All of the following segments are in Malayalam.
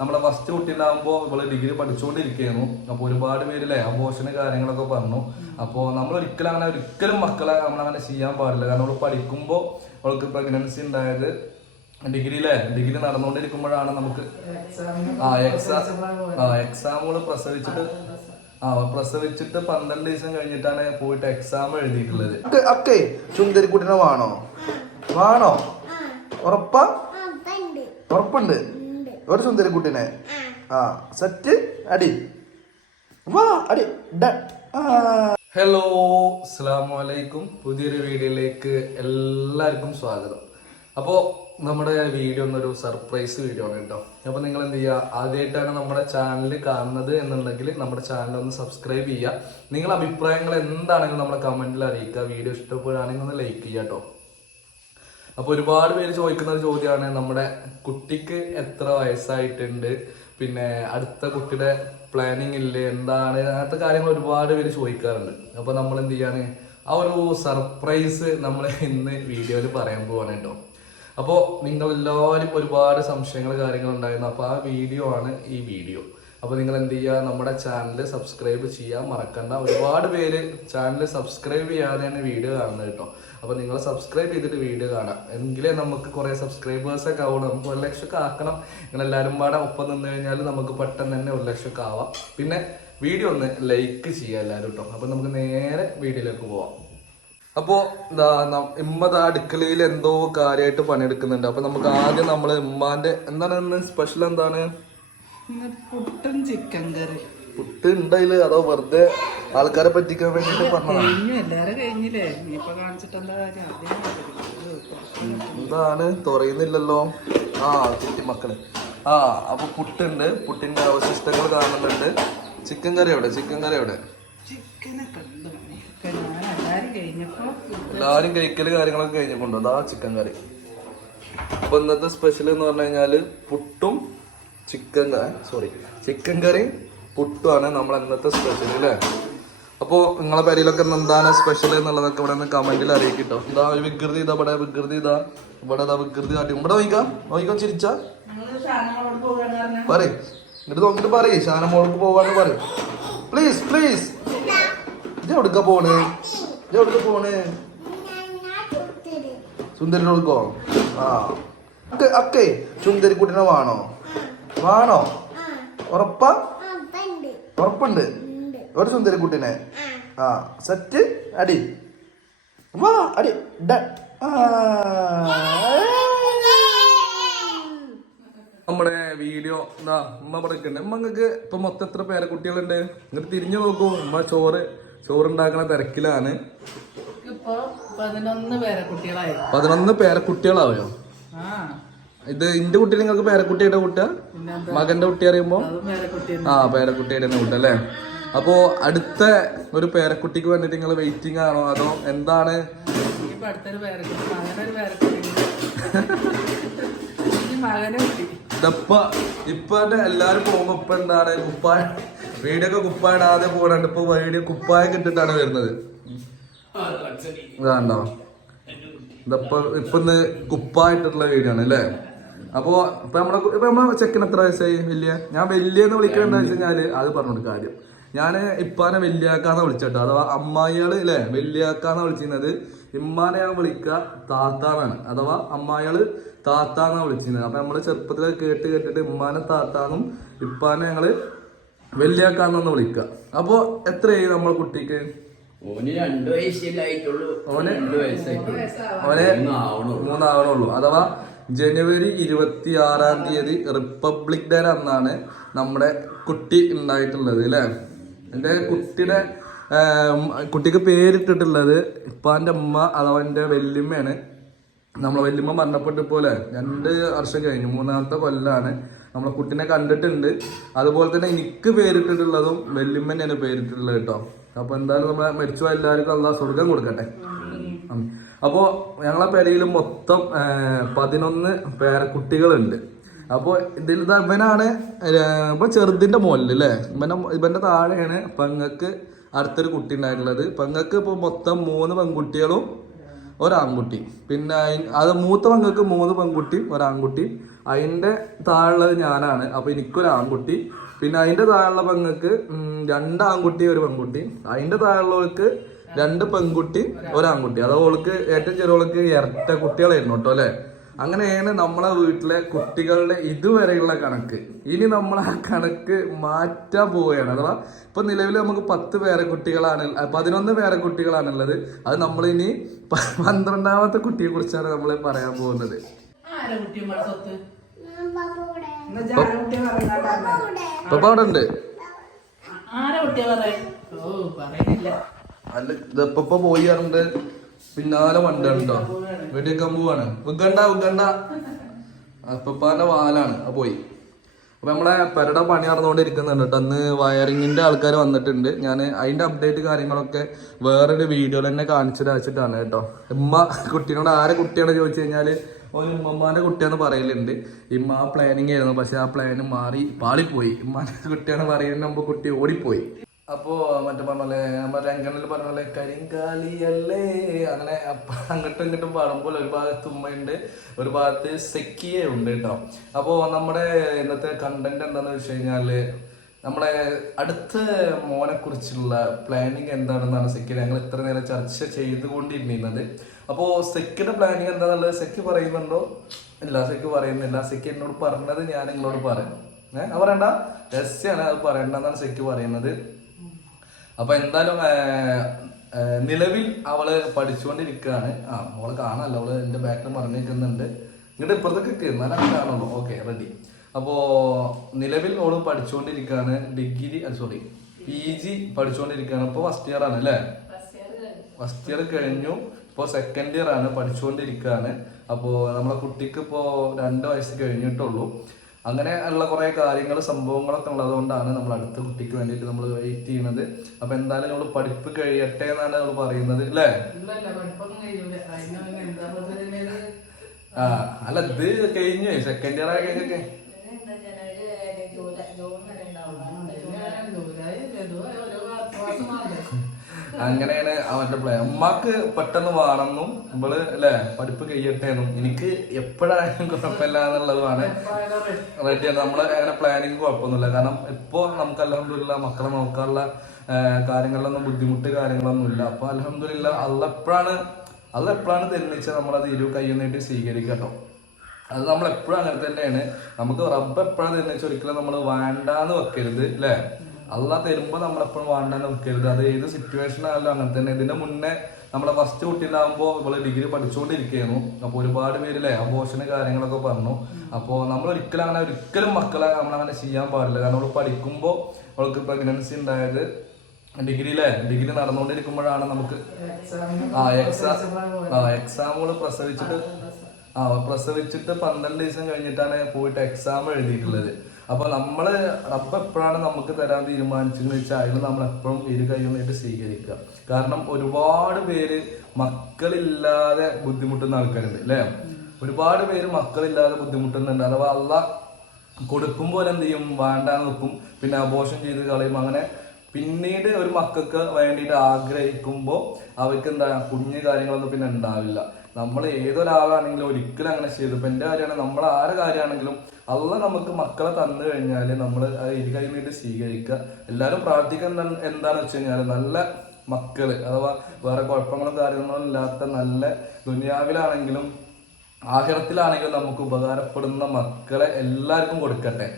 നമ്മളെ ഫസ്റ്റ് കുട്ടീനാകുമ്പോൾ ഇവൾ ഡിഗ്രി പഠിച്ചുകൊണ്ടിരിക്കുകയായിരുന്നു അപ്പോൾ ഒരുപാട് പേരില്ലേ അബോഷന് കാര്യങ്ങളൊക്കെ പറഞ്ഞു. അപ്പോൾ നമ്മൾ ഒരിക്കലും അങ്ങനെ ഒരിക്കലും മക്കളെ നമ്മളങ്ങനെ ചെയ്യാൻ പാടില്ല. കാരണം അവൾ പഠിക്കുമ്പോൾ അവൾക്ക് പ്രഗ്നൻസി ഉണ്ടായത് ഡിഗ്രിയിലെ ഡിഗ്രി നടന്നുകൊണ്ടിരിക്കുമ്പോഴാണ് നമുക്ക് ആ എക്സാം ആ എക്സാമുകൾ പ്രസവിച്ചിട്ട് ആ പ്രസവിച്ചിട്ട് പന്ത്രണ്ട് ദിവസം കഴിഞ്ഞിട്ടാണ് പോയിട്ട് എക്സാം എഴുതിയിട്ടുള്ളത്. അക്കെ ചുന്തരിക്കുട്ടിനെ വേണോ? വേണോ? ഉറപ്പാ? ഉറപ്പുണ്ട്. ഒരു സുന്ദരിക്കുട്ടിനെ ആ സെറ്റ് അടി. വാ അടി. ഹലോ അസ്സാം വലൈക്കും പുതിയൊരു വീഡിയോയിലേക്ക് എല്ലാവർക്കും സ്വാഗതം. അപ്പോൾ നമ്മുടെ വീഡിയോ ഒന്നൊരു സർപ്രൈസ് വീഡിയോ ആണ് കേട്ടോ. അപ്പോൾ നിങ്ങൾ എന്ത് ചെയ്യുക ആദ്യമായിട്ടാണ് നമ്മുടെ ചാനൽ കാണുന്നത് എന്നുണ്ടെങ്കിൽ നമ്മുടെ ചാനൽ ഒന്ന് സബ്സ്ക്രൈബ് ചെയ്യുക. നിങ്ങളുടെ അഭിപ്രായങ്ങൾ എന്താണെങ്കിലും നമ്മുടെ കമന്റിൽ അറിയിക്കുക. വീഡിയോ ഇഷ്ടപ്പെടുകയാണെങ്കിൽ ഒന്ന് ലൈക്ക് ചെയ്യുക കേട്ടോ. അപ്പോൾ ഒരുപാട് പേര് ചോദിക്കുന്ന ഒരു ചോദ്യമാണ്. നമ്മുടെ കുട്ടിക്ക് എത്ര വയസ്സായിട്ടുണ്ട്? പിന്നെ അടുത്ത കുട്ടിയുടെ പ്ലാനിങ് ഇല്ലേ? എന്താണ്? അങ്ങനത്തെ കാര്യങ്ങൾ ഒരുപാട് പേര് ചോദിക്കാറുണ്ട്. അപ്പോൾ നമ്മൾ എന്ത് ചെയ്യാണ്? ആ ഒരു സർപ്രൈസ് നമ്മൾ ഇന്ന് വീഡിയോയിൽ പറയാൻ പോവാണ് കേട്ടോ. അപ്പോൾ നിങ്ങൾ എല്ലാവരും ഒരുപാട് സംശയങ്ങൾ കാര്യങ്ങൾ ഉണ്ടായിരുന്നു. അപ്പോൾ ആ വീഡിയോ ആണ് ഈ വീഡിയോ അപ്പോൾ നിങ്ങൾ എന്ത് ചെയ്യുക? നമ്മുടെ ചാനൽ സബ്സ്ക്രൈബ് ചെയ്യാൻ മറക്കണ്ട. ഒരുപാട് പേര് ചാനൽ സബ്സ്ക്രൈബ് ചെയ്യാതെയാണ് വീഡിയോ കാണുന്നത് കേട്ടോ. അപ്പോൾ നിങ്ങൾ സബ്സ്ക്രൈബ് ചെയ്തിട്ട് വീഡിയോ കാണാം. എങ്കിലേ നമുക്ക് കുറേ സബ്സ്ക്രൈബേഴ്സ് ഒക്കെ ആവണം നമുക്ക് ഒരു ലക്ഷമൊക്കെ ആക്കണം. നിങ്ങൾ എല്ലാവരും പാടെ ഒപ്പം നിന്ന് കഴിഞ്ഞാൽ നമുക്ക് പെട്ടെന്ന് തന്നെ ഒരു ലക്ഷമൊക്കെ ആവാം. പിന്നെ വീഡിയോ ഒന്ന് ലൈക്ക് ചെയ്യുക എല്ലാവരും കേട്ടോ അപ്പോൾ നമുക്ക് നേരെ വീഡിയോയിലേക്ക് പോവാം. അപ്പോ എന്താ ഇമ്മ അടുക്കളയിൽ എന്തോ കാര്യമായിട്ട് പണിയെടുക്കുന്നുണ്ട്. അപ്പോൾ നമുക്ക് ആദ്യം നമ്മൾ ഉമ്മാന്റെ എന്താണ് സ്പെഷ്യൽ എന്താണ്? പുട്ടും ചിക്കൻ കറി. പുട്ട് ഉണ്ടായിൽ അതോ വെറുതെ ആൾക്കാരെ പറ്റിക്കാൻ വേണ്ടിട്ട് പറഞ്ഞതാണ്. എന്താണ്? തുറയുന്നില്ലല്ലോ. ആ കുട്ടി മക്കൾ. ആ അപ്പൊ പുട്ടുണ്ട്. പുട്ടിന്റെ അവശിഷ്ടങ്ങൾ കാണുന്നുണ്ട്. ചിക്കൻ കറി എവിടെ? ചിക്കൻ കറി എവിടെ? എല്ലാരും കഴിക്കൽ കാര്യങ്ങളൊക്കെ കഴിഞ്ഞിട്ടുണ്ട് അതാ ചിക്കൻ കറി. അപ്പൊ ഇന്നത്തെ സ്പെഷ്യൽ എന്ന് പറഞ്ഞു കഴിഞ്ഞാൽ പുട്ടും ചിക്കൻ സോറി ചിക്കൻ കറിയും പുട്ടുമാണ് നമ്മൾ ഇന്നത്തെ സ്പെഷ്യൽ അല്ലേ? അപ്പോൾ നിങ്ങളെ പേരിലൊക്കെ എന്താണ് സ്പെഷ്യൽ എന്നുള്ളതൊക്കെ ഇവിടെ നിന്ന് കമന്റിൽ അറിയിക്കട്ടോ. എന്താ ഒരു വികൃതി ഇതാ ഇവിടെ വികൃതി ഇതാ. ഇവിടെ ഇതാ വികൃതി കാട്ടി. ഇവിടെ നോക്കാം നോക്കാം ചിരിച്ചാ. പറയും. എന്നിട്ട് നോക്കിട്ട് പറയും. ശാന മോൾക്ക് പോവാന്ന് പറയും. പ്ലീസ് പ്ലീസ് ഇത് എവിടുക്ക പോണേ? ഇത് എവിടുക്ക പോണ്? സുന്ദരിയുടെ കൊടുക്കോ ആ. അക്കേ ചുന്ദരിക്കുട്ടിനെ വേണോ? വേണോ? ഉറപ്പാ? ഉറപ്പുണ്ട്. ഒരു സുന്ദരിക്കുട്ടിനെ ആ. സെറ്റ് അടി. വാ അടി ഡ. നമ്മുടെ വീഡിയോ എന്താ ഉമ്മ പറയുന്നുണ്ട് ഉമ്മക്ക് ഇപ്പൊ മൊത്തം എത്ര പേരെ കുട്ടികളുണ്ട്? ഇങ്ങനെ തിരിഞ്ഞു നോക്കൂ. ഉമ്മ ചോറ് ചോറുണ്ടാക്കണ തിരക്കിലാണ്. ഇപ്പൊ പതിനൊന്ന് പേരെ കുട്ടികളാവോ ഇത് ഇന്റെ കുട്ടി നിങ്ങൾക്ക് പേരക്കുട്ടിയുടെ കുട്ടിയാ മകന്റെ കുട്ടി അറിയുമ്പോ? ആ പേരക്കുട്ടിയുടെ കൂട്ട അല്ലേ? അപ്പോ അടുത്ത ഒരു പേരക്കുട്ടിക്ക് വേണ്ടിട്ട് നിങ്ങൾ വെയിറ്റിംഗ് ആണോ അതോ എന്താണ്? ഇതപ്പ ഇപ്പൊ എല്ലാരും പോകുമ്പോ ഇപ്പൊ എന്താണ്? കുപ്പായ വീഡിയോ ഒക്കെ കുപ്പായ ഇടാതെ പോകണുണ്ട് ഇപ്പൊ വീഡിയോ കുപ്പായ കിട്ടിട്ടാണ് വരുന്നത്. ഇതാണ്ടോ? ഇതപ്പ ഇപ്പൊ ഇന്ന് കുപ്പായിട്ടുള്ള വീഡിയോ ആണ് അല്ലേ? അപ്പോ ഇപ്പൊ നമ്മളെ ഇപ്പൊ നമ്മളെ ചെക്കൻ എത്ര വയസ്സായി? വലിയ? ഞാൻ വലിയ എന്ന് വിളിക്കണ്ട വെച്ചാൽ അത് പറഞ്ഞു കാര്യം. ഞാൻ ഇപ്പാനെ വലിയാക്കാന്ന് വിളിച്ചട്ടോ. അഥവാ അമ്മായികൾ അല്ലെ വലിയാക്കാന്ന് വിളിച്ചിരുന്നത്. ഇമ്മാനെ ഞാൻ വിളിക്കുക താത്താന്നാണ്. അഥവാ അമ്മായികൾ താത്താന്ന വിളിച്ചിരുന്നത്. അപ്പൊ നമ്മൾ ചെറുപ്പത്തിൽ കേട്ട് കേട്ടിട്ട് ഇമ്മാനെ താത്താന്നും ഇപ്പാനെ ഞങ്ങൾ വലിയാക്കാന്നൊന്ന് വിളിക്കുക അപ്പൊ എത്രയായി നമ്മളെ കുട്ടിക്ക്? ഓന് രണ്ട് വയസ്സിലായിട്ടുള്ളൂ ഓന്. മൂന്നാവണുള്ളൂ അഥവാ ജനുവരി ഇരുപത്തി ആറാം തീയതി റിപ്പബ്ലിക് ഡേ അന്നാണ് നമ്മുടെ കുട്ടി ഉണ്ടായിട്ടുള്ളത് അല്ലേ എന്റെ കുട്ടിയുടെ കുട്ടിക്ക് പേരിട്ടിട്ടുള്ളത് ഇപ്പാന്റെ അമ്മ അഥവാ എന്റെ വല്യമ്മയാണ്. നമ്മളെ വല്യമ്മ മരണപ്പെട്ട് പോലെ രണ്ട് വർഷം കഴിഞ്ഞു മൂന്നാമത്തെ കൊല്ലാണ്. നമ്മളെ കുട്ടീനെ കണ്ടിട്ടുണ്ട്. അതുപോലെ തന്നെ എനിക്ക് പേരിട്ടിട്ടുള്ളതും വല്യമ്മ തന്നെയാണ് പേരിട്ടിട്ടുള്ളത് കേട്ടോ. അപ്പൊ എന്തായാലും നമ്മളെ മരിച്ചു എല്ലാവർക്കും അള്ളാഹ് സ്വർഗം കൊടുക്കട്ടെ. ഉം. അപ്പോ ഞങ്ങളെ പെരയിൽ മൊത്തം പതിനൊന്ന് പേരക്കുട്ടികളുണ്ട് അപ്പോൾ ഇതിൽ ഇവനാണ് ഇപ്പം ചെറുതിന്റെ മുകളിൽ അല്ലേ ഇവന്റെ ഇവന്റെ താഴെയാണ് പെങ്ങക്ക് അടുത്തൊരു കുട്ടി ഉണ്ടായിട്ടുള്ളത്. പെങ്ങക്ക് ഇപ്പൊ മൊത്തം മൂന്ന് പെൺകുട്ടികളും ഒരാൺകുട്ടി. പിന്നെ അത് മൂത്ത പെങ്ങൾക്ക് മൂന്ന് പെൺകുട്ടി ഒരാൺകുട്ടി. അതിന്റെ താഴെയുള്ളത് ഞാനാണ്. അപ്പോൾ എനിക്കൊരാൺകുട്ടി. പിന്നെ അതിന്റെ താഴെയുള്ള പെങ്ങൾക്ക് രണ്ട് ആൺകുട്ടി ഒരു പെൺകുട്ടി. അതിന്റെ താഴെയുള്ളവർക്ക് രണ്ട് പെൺകുട്ടി ഒരാൺകുട്ടി. അത് ഓൾക്ക് ഏറ്റവും ചെറിയവൾക്ക് ഇരട്ട കുട്ടികളായിരുന്നു കേട്ടോ അല്ലെ? അങ്ങനെയാണ് നമ്മളെ വീട്ടിലെ കുട്ടികളുടെ ഇതുവരെയുള്ള കണക്ക്. ഇനി നമ്മൾ ആ കണക്ക് മാറ്റാൻ പോവുകയാണ്. അഥവാ ഇപ്പൊ നിലവിൽ നമുക്ക് പത്ത് പേരെ കുട്ടികളാണ് പതിനൊന്ന് പേരെ കുട്ടികളാണുള്ളത് അത് നമ്മൾ ഇനി പന്ത്രണ്ടാമത്തെ കുട്ടിയെ കുറിച്ചാണ് നമ്മൾ പറയാൻ പോകുന്നത്. അവിടെ. ഉണ്ട്. ആരെ കുട്ടിയെ പറയും ഓ പറയുന്നില്ല. അല്ല ഇതപ്പൊ പോയി പറഞ്ഞിട്ട് പിന്നാലെ വണ്ടിണ്ടോ വെടിവെക്കാൻ പോവാണ്. വിൽക്കണ്ട വിൽക്കണ്ട അപ്പപ്പാന്റെ വാലാണ്. പോയി. അപ്പൊ നമ്മളെ പെരട പണി നടന്നുകൊണ്ടിരിക്കുന്നുണ്ട് കേട്ടോ അന്ന് വയറിങ്ങിന്റെ ആൾക്കാർ വന്നിട്ടുണ്ട്. ഞാൻ അതിന്റെ അപ്ഡേറ്റ് കാര്യങ്ങളൊക്കെ വേറൊരു വീഡിയോയിൽ തന്നെ കാണിച്ചു വെച്ചിട്ടാണ് കേട്ടോ. ഉമ്മ കുട്ടീനോട് ആരെ കുട്ടിയാണ് ചോദിച്ചു കഴിഞ്ഞാൽ ഒരു ഉമ്മമാന്റെ കുട്ടിയാന്ന് പറയലുണ്ട്. ഇമ്മ ആ പ്ലാനിങ് ആയിരുന്നു. പക്ഷെ ആ പ്ലാന് മാറി പാളിപ്പോയി. ഉമ്മാന്റെ കുട്ടിയാണ് പറയുന്നത് മുമ്പ് കുട്ടി ഓടിപ്പോയി. അപ്പോ മറ്റേ പറഞ്ഞ നമ്മുടെ രംഗണിൽ പോലെ കരിങ്കാലിയല്ലേ? അങ്ങനെ അങ്ങോട്ടും ഇങ്ങോട്ടും പാടുമ്പോൾ ഒരു ഭാഗത്ത് ഉമ്മയുണ്ട് ഒരു ഭാഗത്ത് സെക്കിയേ ഉണ്ട് കേട്ടോ അപ്പോ നമ്മുടെ ഇന്നത്തെ കണ്ടന്റ് എന്താണെന്ന് വെച്ച് കഴിഞ്ഞാൽ നമ്മുടെ അടുത്ത മോനെ കുറിച്ചുള്ള പ്ലാനിങ് എന്താണെന്നാണ് സെക്കി ഞങ്ങൾ ഇത്ര നേരം ചർച്ച ചെയ്തുകൊണ്ടിരുന്നത്. അപ്പോ സെക്കിന്റെ പ്ലാനിങ് എന്താണെന്നുള്ളത് സെക്കി പറയുന്നുണ്ടോ? ഇല്ല സെക്കി പറയുന്നില്ല. സെക്കി എന്നോട് പറഞ്ഞത് ഞാൻ നിങ്ങളോട് പറയാം. ഏഹ് പറയണ്ട. രഹസ്യമാണ് അത് പറയണ്ടെന്നാണ് സെക്കി പറയുന്നത്. അപ്പൊ എന്തായാലും നിലവിൽ അവൾ പഠിച്ചുകൊണ്ടിരിക്കുകയാണ്. ആ അവളെ കാണാനല്ല അവൾ എന്റെ ബാക്കിൽ മറന്നു നിൽക്കുന്നുണ്ട് ഇങ്ങോട്ട് ഇപ്പുറത്തേക്ക് അല്ല കാണുള്ളൂ. ഓക്കെ റെഡി അപ്പോ നിലവിൽ അവൾ പഠിച്ചുകൊണ്ടിരിക്കുകയാണ്. ഡിഗ്രി സോറി പി ജി പഠിച്ചുകൊണ്ടിരിക്കുകയാണ്. ഇപ്പൊ ഫസ്റ്റ് ഇയർ ആണ് അല്ലേ? ഫസ്റ്റ് ഇയർ കഴിഞ്ഞു. ഇപ്പോൾ സെക്കൻഡ് ഇയർ ആണ് പഠിച്ചുകൊണ്ടിരിക്കുകയാണ്. അപ്പോൾ നമ്മളെ കുട്ടിക്ക് ഇപ്പോൾ രണ്ട് വയസ്സ് കഴിഞ്ഞിട്ടുള്ളൂ. അങ്ങനെ ഉള്ള കുറേ കാര്യങ്ങൾ സംഭവങ്ങളൊക്കെ ഉള്ളതുകൊണ്ടാണ് നമ്മൾ അടുത്ത കുട്ടിക്ക് വേണ്ടിയിട്ട് നമ്മൾ വെയിറ്റ് ചെയ്യുന്നത് അപ്പൊ എന്തായാലും നമ്മൾ പഠിപ്പ് കഴിയട്ടെ എന്നാണ് നമ്മൾ പറയുന്നത് അല്ലേ ആ അല്ല ഇത് കഴിഞ്ഞു. സെക്കൻഡ് ഇയർ ആയി കഴിഞ്ഞൊക്കെ അങ്ങനെയാണ് അവന്റെ പ്ലാൻ ഉമ്മാക്ക് പെട്ടെന്ന് വേണമെന്നും ഇവൾ അല്ലെ പഠിപ്പ് കഴിയട്ടെ എന്നും എനിക്ക് എപ്പോഴായാലും കുഴപ്പമില്ല എന്നുള്ളതുമാണ് റെഡിയാണ് നമ്മൾ അങ്ങനെ പ്ലാനിങ് കുഴപ്പമൊന്നുമില്ല. കാരണം ഇപ്പോ നമുക്ക് അലഹമില്ല മക്കളെ നോക്കാനുള്ള കാര്യങ്ങളിലൊന്നും ബുദ്ധിമുട്ട് കാര്യങ്ങളൊന്നും ഇല്ല അപ്പൊ അലഹമില്ല അതെപ്പോഴാണ് അതെപ്പോഴാണ് തെന്നിച്ച് നമ്മളത് ഇരു കയ്യൊന്നിട്ട് സ്വീകരിക്കട്ടോ അത് നമ്മൾ എപ്പോഴും അങ്ങനെ തന്നെയാണ്. നമുക്ക് റബ്ബ് എപ്പോഴാണ് തരുന്നത് ഒരിക്കലും നമ്മൾ വേണ്ടാന്ന് വെക്കരുത് അല്ലേ അള്ളാ തരുമ്പോ നമ്മളെപ്പോഴും വാണ്ടാൻ നോക്കരുത് അത് ഏത് സിറ്റുവേഷൻ ആയാലും അങ്ങനെ തന്നെ. ഇതിന്റെ മുന്നേ നമ്മളെ ഫസ്റ്റ് കുട്ടിയിലാകുമ്പോ ഇവൾ ഡിഗ്രി പഠിച്ചുകൊണ്ടിരിക്കുകയായിരുന്നു അപ്പൊ ഒരുപാട് പേരില്ലേ അബോഷന് കാര്യങ്ങളൊക്കെ പറഞ്ഞു. അപ്പോ നമ്മൾ ഒരിക്കലും അങ്ങനെ ഒരിക്കലും മക്കളെ നമ്മളങ്ങനെ ചെയ്യാൻ പാടില്ല. കാരണം അവൾ പഠിക്കുമ്പോൾ അവൾക്ക് പ്രഗ്നൻസി ഉണ്ടായത് ഡിഗ്രിയിലെ ഡിഗ്രി നടന്നുകൊണ്ടിരിക്കുമ്പോഴാണ് നമുക്ക് ആ എക്സാം ആ എക്സാമുകൾ പ്രസവിച്ചിട്ട് ആ പ്രസവിച്ചിട്ട് പന്ത്രണ്ട് ദിവസം കഴിഞ്ഞിട്ടാണ് പോയിട്ട് എക്സാം എഴുതിയിട്ടുള്ളത്. അപ്പൊ നമ്മൾ റബ്ബ് എപ്പോഴാണ് നമുക്ക് തരാൻ തീരുമാനിച്ചെന്ന് വെച്ചാൽ അതിന് നമ്മൾ എപ്പോഴും ഇരു കൈകളായിട്ട് സ്വീകരിക്കുക. കാരണം ഒരുപാട് പേര് മക്കളില്ലാതെ ബുദ്ധിമുട്ടുന്ന ആൾക്കാരുണ്ട് അല്ലേ? ഒരുപാട് പേര് മക്കളില്ലാതെ ബുദ്ധിമുട്ടുന്നുണ്ട്. അഥവാ അല്ല കൊടുക്കുമ്പോൾ എന്ത് ചെയ്യും? വേണ്ടാന്ന് വെക്കും. പിന്നെ അബോഷം ചെയ്ത് കളയും. അങ്ങനെ പിന്നീട് ഒരു മക്കൾക്ക് വേണ്ടിയിട്ട് ആഗ്രഹിക്കുമ്പോൾ അവർക്ക് എന്താ കുഞ്ഞു കാര്യങ്ങളൊന്നും പിന്നെ ഉണ്ടാവില്ല. നമ്മൾ ഏതൊരാളാണെങ്കിലും ഒരിക്കലും അങ്ങനെ ചെയ്തു ഇപ്പം എന്റെ കാര്യമാണ് നമ്മൾ ആരുടെ കാര്യമാണെങ്കിലും അള്ള നമുക്ക് മക്കളെ തന്നു കഴിഞ്ഞാൽ നമ്മൾ അത് ഇരു കൈ നീട്ടി സ്വീകരിക്കുക. എല്ലാവരും പ്രാർത്ഥിക്കുന്ന എന്താണെന്ന് വെച്ച് കഴിഞ്ഞാൽ നല്ല മക്കൾ അഥവാ വേറെ കുഴപ്പങ്ങളും കാര്യങ്ങളും ഇല്ലാത്ത നല്ല ദുനിയാവിലാണെങ്കിലും ആഹിറത്തിലാണെങ്കിലും നമുക്ക് ഉപകാരപ്പെടുന്ന മക്കളെ എല്ലാവർക്കും കൊടുക്കട്ടെ.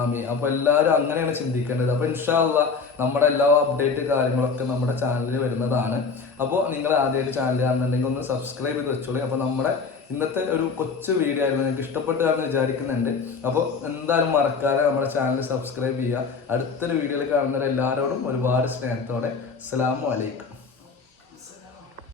ആമി അപ്പൊ എല്ലാവരും അങ്ങനെയാണ് ചിന്തിക്കേണ്ടത്. അപ്പൊ ഇൻഷാല്ല നമ്മുടെ എല്ലാ അപ്ഡേറ്റ് കാര്യങ്ങളൊക്കെ നമ്മുടെ ചാനലിൽ വരുന്നതാണ്. അപ്പോൾ നിങ്ങൾ ആദ്യമായിട്ട് ചാനൽ കാണുന്നുണ്ടെങ്കിൽ ഒന്ന് സബ്സ്ക്രൈബ് ചെയ്ത് വെച്ചോളൂ. അപ്പൊ നമ്മുടെ ഇന്നത്തെ ഒരു കൊച്ചു വീഡിയോ ആയിരുന്നു. നിങ്ങൾക്ക് ഇഷ്ടപ്പെട്ടു എന്ന് വിചാരിക്കുന്നുണ്ട്. അപ്പോൾ എന്തായാലും മറക്കാതെ നമ്മുടെ ചാനൽ സബ്സ്ക്രൈബ് ചെയ്യുക. അടുത്തൊരു വീഡിയോയിൽ കാണുന്നവരെല്ലാവരോടും ഒരുപാട് സ്നേഹത്തോടെ. അസ്സലാമു അലൈക്കും.